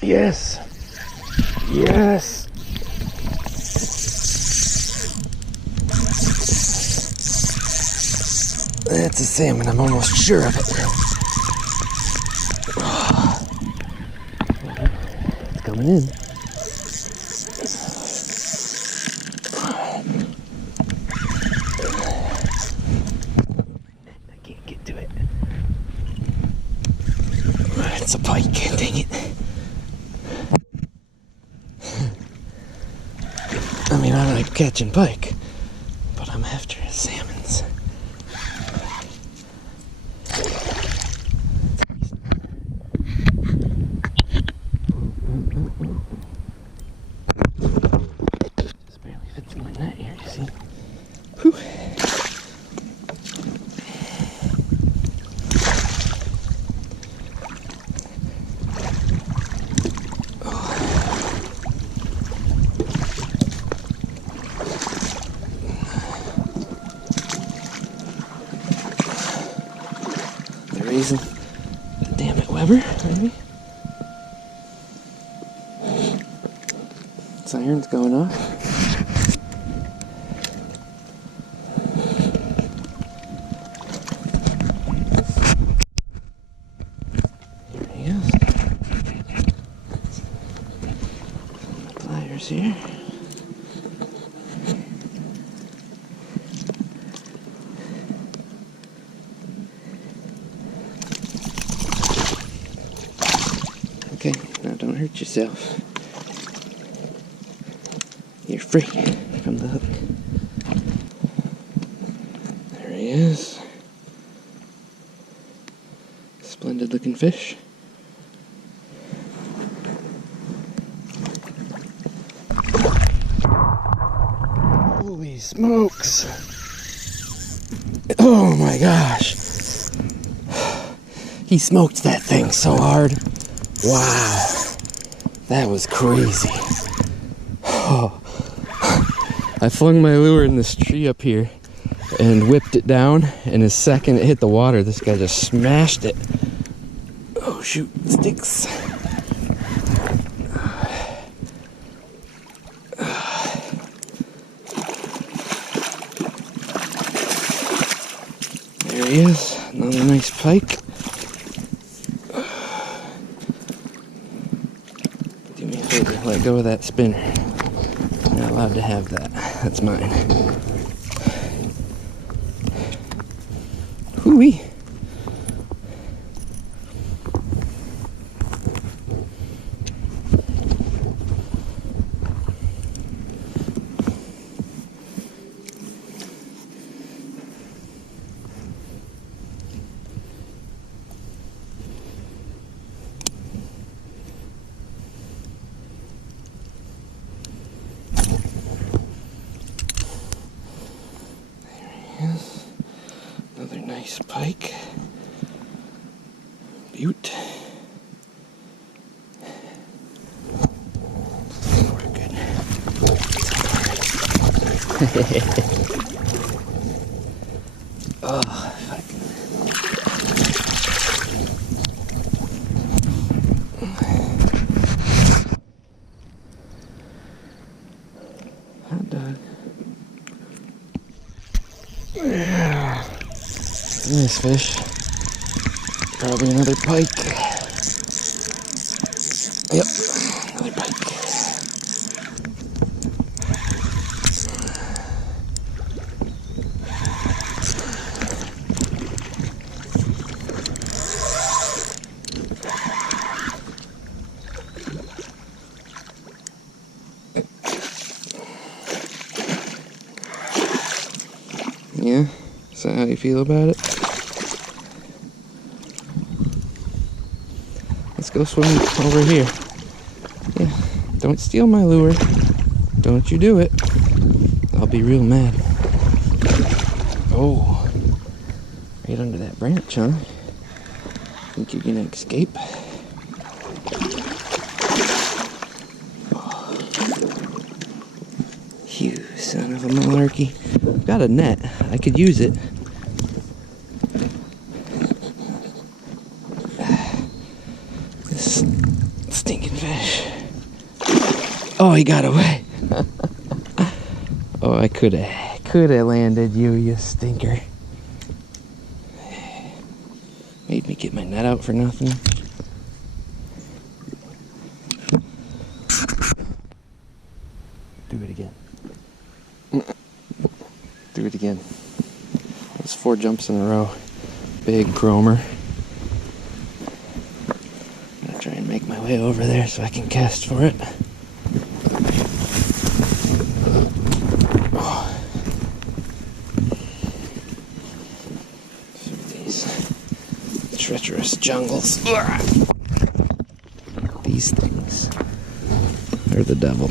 Yes. Yes. That's a salmon, I'm almost sure of it. It's coming in. I can't get to it. It's a pike, dang it. I mean, I like catching pike, but I'm after salmons. Just barely fits in my net here, you see? Whew. Reason. Damn it, Weber, maybe? Siren's going off. Here he is. Pliers here. Okay, now don't hurt yourself. You're free from the hook. There he is. Splendid looking fish. Holy smokes! Oh my gosh! He smoked that thing so hard. Wow, that was crazy. Oh. I flung my lure in this tree up here and whipped it down, and the second it hit the water, this guy just smashed it. Oh shoot, sticks. There he is, another nice pike. Do me a favor, let go of that spinner. You're not allowed to have that. That's mine. Hoo-wee. Another nice pike. Butte. We're good. Oh, fuck. Hot dog. Yeah. Nice fish. Probably another pike. Yep, another pike. Yeah? Is that how you feel about it? Let's go swim over here. Yeah, don't steal my lure. Don't you do it. I'll be real mad. Oh, right under that branch, huh? Think you're gonna escape? Oh. You son of a malarkey. I've got a net. I could use it. This stinking fish. fish. Oh, he got away. Oh, I could have landed you, you stinker. Made me get my net out for nothing. Do it again. Do it again. That's 4 jumps in a row. Big chromer. I'm gonna try and make my way over there so I can cast for it. Treacherous jungles. These things are the devil.